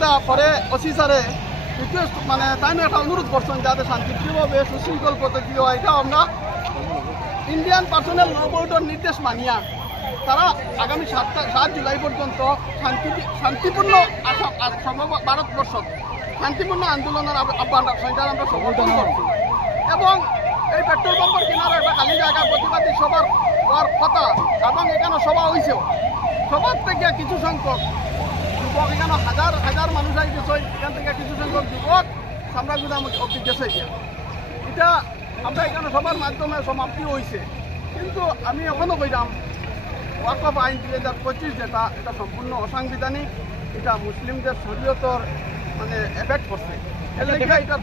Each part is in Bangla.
এটা পরে ওসি স্যারে রিকোয়েস্ট মানে তাই একটা অনুরোধ করছেন যাতে শান্তিপ্রিয়ভাবে সুশৃঙ্খল পদ্ধতি হয়। এটা আমরা ইন্ডিয়ান পার্সোনাল ল বোর্ডের নির্দেশ মানিয়া তারা আগামী 7 জুলাই পর্যন্ত শান্তিপূর্ণ ভারতবর্ষ শান্তিপূর্ণ আন্দোলনের আহ্বান সেটা আমরা সমর্থন করছি। এবং এই পেট্রোল পাম্পের কিনারে একটা খালি জায়গা প্রতিবাদী সবার কথা এবং এখানে সভা হয়েছেও সবার থেকে কিছু সংখ্যক যুবক এখানে হাজার হাজার মানুষ আই গেছে। এখান থেকে কিছু সংখ্যক যুবক সামরাগুদাম অব্দি গেছে। এটা আমরা এখানে সবার মাধ্যমে সমাপ্তি হয়েছে। কিন্তু আমি এখনও কইলাম ওয়াকফ আইন 2025 যেটা এটা সম্পূর্ণ অসাংবিধানিক। এটা মুসলিমদের শরীয়তর মানে এফেক্ট করছে।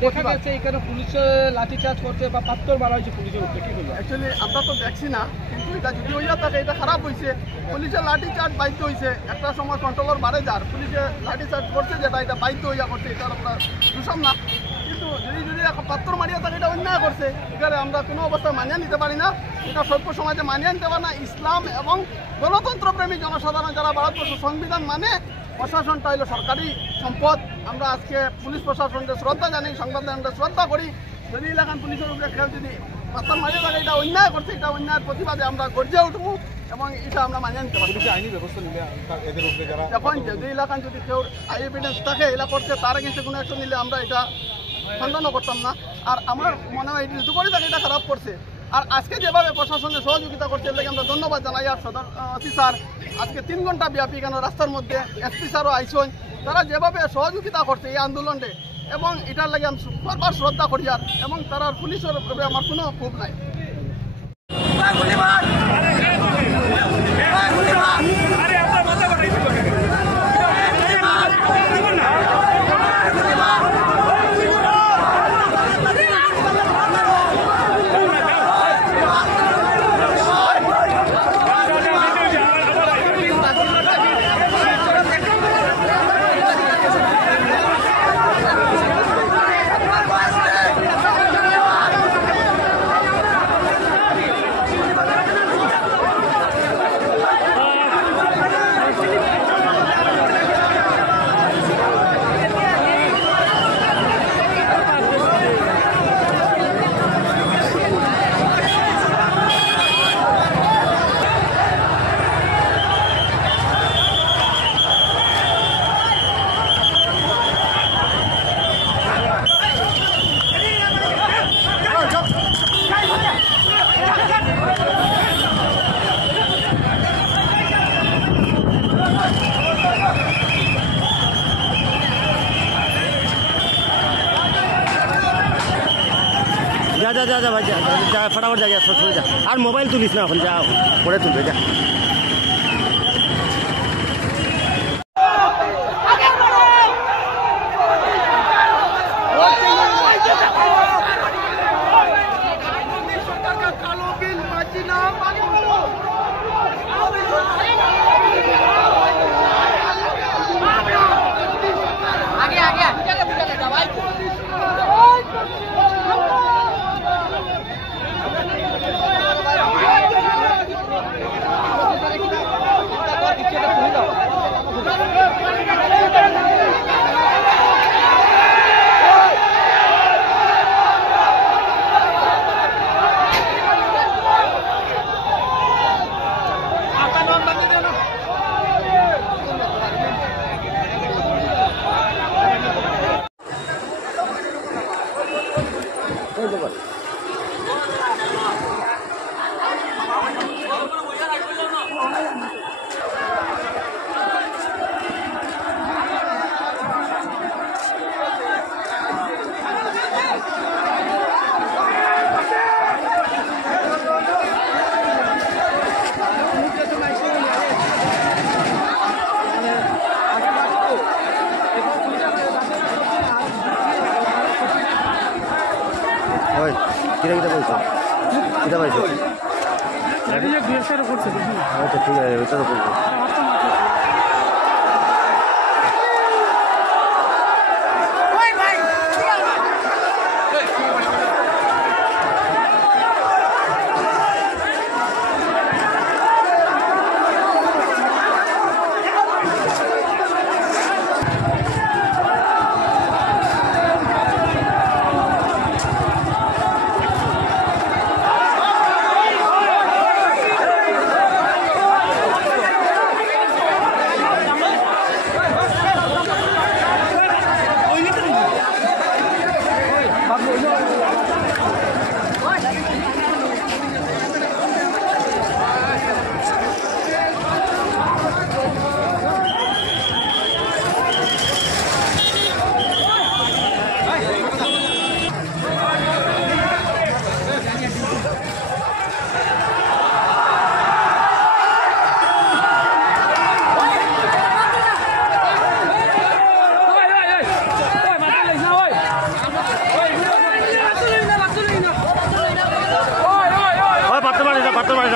দেখা গেছে এখানে পুলিশে লাঠিচার্জ করছে বা পাথর মারা হয়েছে পুলিশের উপরে, কি করবে? অ্যাকচুয়ালি আমরা তো দেখছি না, কিন্তু এটা যদি হইয়া থাকে এটা খারাপ হয়েছে। পুলিশের লাঠিচার্জ বাধ্য হয়েছে, একটা সময় কন্ট্রোলের বাড়ে যার পুলিশে লাঠিচার্জ করছে যেটা এটা বাধ্য হইয়া করছে, এটা আমরা দূষণ না। কিন্তু যদি পাথর মারিয়া থাকে এটা অন্যায় করছে, এখানে আমরা কোনো অবস্থায় মানিয়ে নিতে পারি না। এটা সভ্য সমাজে মানিয়ে নিতে পারে না। ইসলাম এবং গণতন্ত্রপ্রেমী জনসাধারণ যারা ভারতবর্ষ সংবিধান মানে, প্রশাসনটা হইল সরকারি সম্পদ। আমরা আজকে পুলিশ প্রশাসনকে শ্রদ্ধা জানি, সংবাদদানকে শ্রদ্ধা করি। যদি এলাকান পুলিশের উপরে কেউ যদি পাথর মারিয়ে থাকে এটা অন্যায় করছে, এটা অন্যায়ের প্রতিবাদে আমরা গর্জে উঠবো এবং এটা আমরা মানিয়ে নিতে পারি। আইনি ব্যবস্থা নিলে এদের উপরে যারা এখন যদি এলাকান যদি কেউ এভিডেন্স থাকে এলা করছে তার এগেন্সে কোনো অ্যাকশন নিলে আমরা এটা খণ্ডনও করতাম না। আর আমার মনে হয় যদি করে থাকে এটা খারাপ করছে। আর আজকে যেভাবে প্রশাসনের সহযোগিতা করছে এর আমরা ধন্যবাদ জানাই। আর সদর ওসি স্যার আজকে 3 ঘন্টা ব্যাপী কেন রাস্তার মধ্যে এসপি স্যারও আইসন, তারা যেভাবে সহযোগিতা করছে এই আন্দোলনে এবং এটার লাগে আমি বারবার শ্রদ্ধা করি। আর এবং তারা পুলিশের উপরে আমার কোনো ক্ষোভ নাই। जा भाई जा फटाफट जा छोड़ जा। और मोबाइल तुलिस ना अपन जा पड़े तुलबे जा। কিটা পাইছো কিটা পাইছো আচ্ছা ঠিক আছে ওইটা তো বলবো।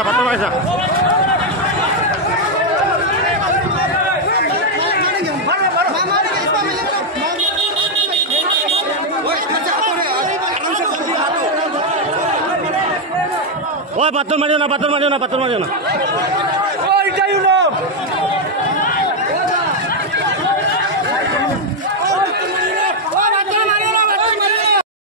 না পাথর মারিস না ওই পাথর মারিও না পাথর মারিও না পাথর মারিও না